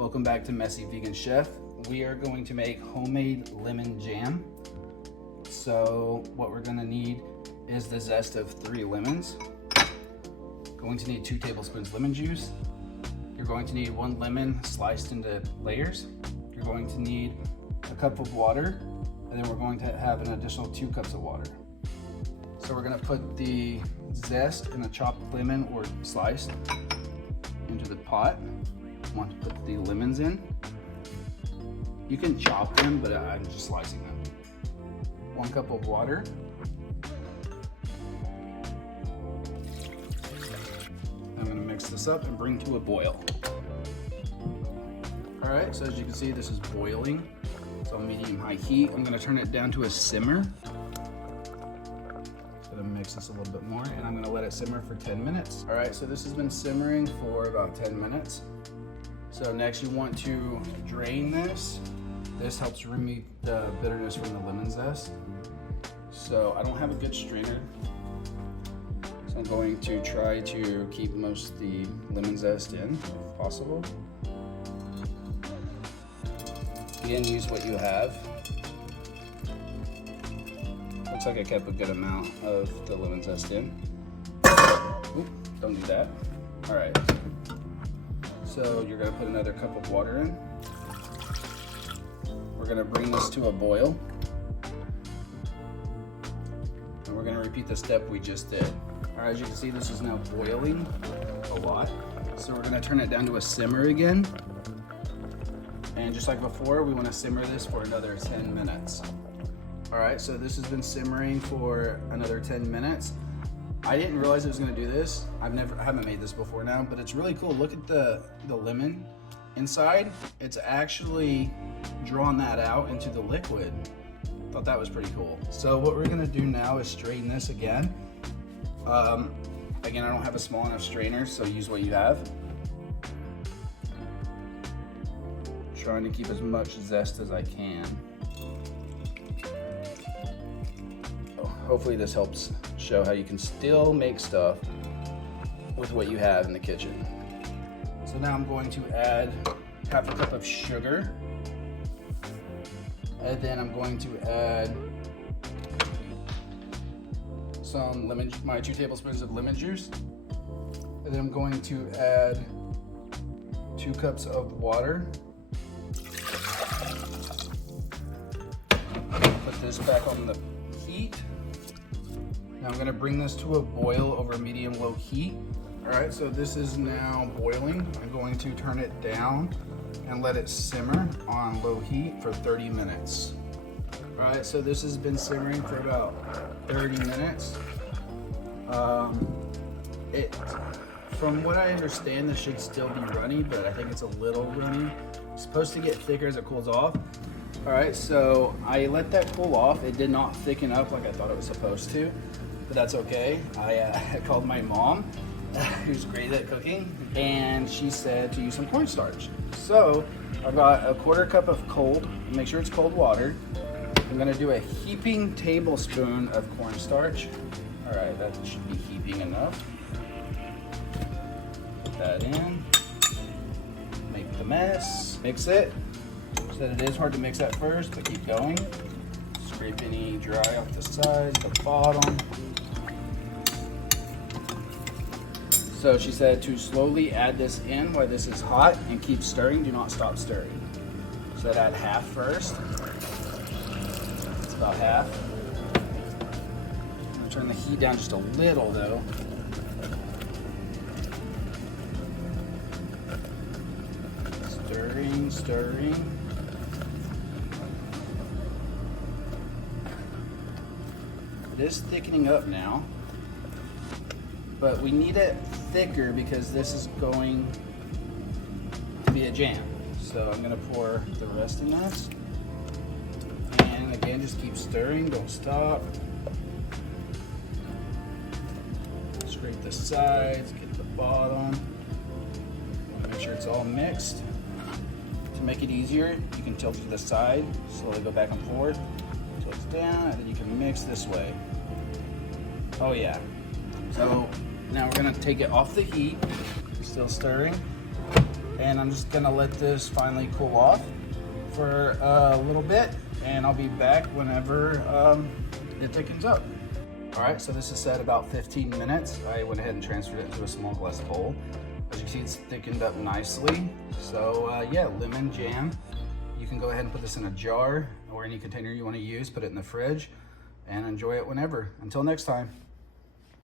Welcome back to Messy Vegan Chef. We are going to make homemade lemon jam. So what we're gonna need is the zest of 3 lemons. Going to need 2 tablespoons lemon juice. You're going to need 1 lemon sliced into layers. You're going to need a cup of water, and then we're going to have an additional 2 cups of water. So we're gonna put the zest and a chopped lemon or sliced into the pot. I want to put the lemons in. You can chop them, but I'm just slicing them. 1 cup of water. I'm gonna mix this up and bring to a boil. All right, so as you can see, this is boiling. It's on medium-high heat. I'm gonna turn it down to a simmer. Gonna mix this a little bit more, and I'm gonna let it simmer for 10 minutes. All right, so this has been simmering for about 10 minutes. So next you want to drain this. This helps remove the bitterness from the lemon zest. So I don't have a good strainer, so I'm going to try to keep most of the lemon zest in if possible. Again, use what you have. Looks like I kept a good amount of the lemon zest in. Oop, don't do that. All right. So you're gonna put another cup of water in. We're gonna bring this to a boil. And we're gonna repeat the step we just did. All right, as you can see, this is now boiling a lot. So we're gonna turn it down to a simmer again. And just like before, we wanna simmer this for another 10 minutes. All right, so this has been simmering for another 10 minutes. I didn't realize it was gonna do this. I haven't made this before now, but it's really cool. Look at the lemon inside. It's actually drawn that out into the liquid. Thought that was pretty cool. So what we're gonna do now is strain this again. Again, I don't have a small enough strainer, so use what you have. Trying to keep as much zest as I can. Hopefully this helps show how you can still make stuff with what you have in the kitchen. So now I'm going to add half a cup of sugar. And then I'm going to add my 2 tablespoons of lemon juice. And then I'm going to add 2 cups of water. Put this back on the heat. Now I'm gonna bring this to a boil over medium-low heat. All right, so this is now boiling. I'm going to turn it down and let it simmer on low heat for 30 minutes. All right, so this has been simmering for about 30 minutes. From what I understand, this should still be runny, but I think it's a little runny. It's supposed to get thicker as it cools off. All right, so I let that cool off. It did not thicken up like I thought it was supposed to, but that's okay. I called my mom, who's great at cooking, and she said to use some cornstarch. So I got a 1/4 cup of cold, make sure it's cold water. I'm gonna do a heaping tablespoon of cornstarch. All right, that should be heaping enough. Put that in, make the mess, mix it. That it is hard to mix at first, but keep going. Scrape any dry off the sides, the bottom. So she said to slowly add this in while this is hot and keep stirring, do not stop stirring. So I'd add half first. It's about half. I'm gonna turn the heat down just a little though. Stirring, stirring. It is thickening up now, but we need it thicker because this is going to be a jam. So I'm gonna pour the rest in this. And again, just keep stirring, don't stop. Scrape the sides, get the bottom. Make sure it's all mixed. To make it easier, you can tilt to the side, slowly go back and forth. Tilt it down, and then you can mix this way. Oh yeah. So now we're gonna take it off the heat, still stirring, And I'm just gonna let this finally cool off for a little bit, and I'll be back whenever it thickens up. All right, so this is set about 15 minutes. I went ahead and transferred it into a small glass bowl. As you can see, it's thickened up nicely. So yeah, lemon jam. You can go ahead and put this in a jar or any container you want to use, put it in the fridge, and enjoy it whenever. Until next time.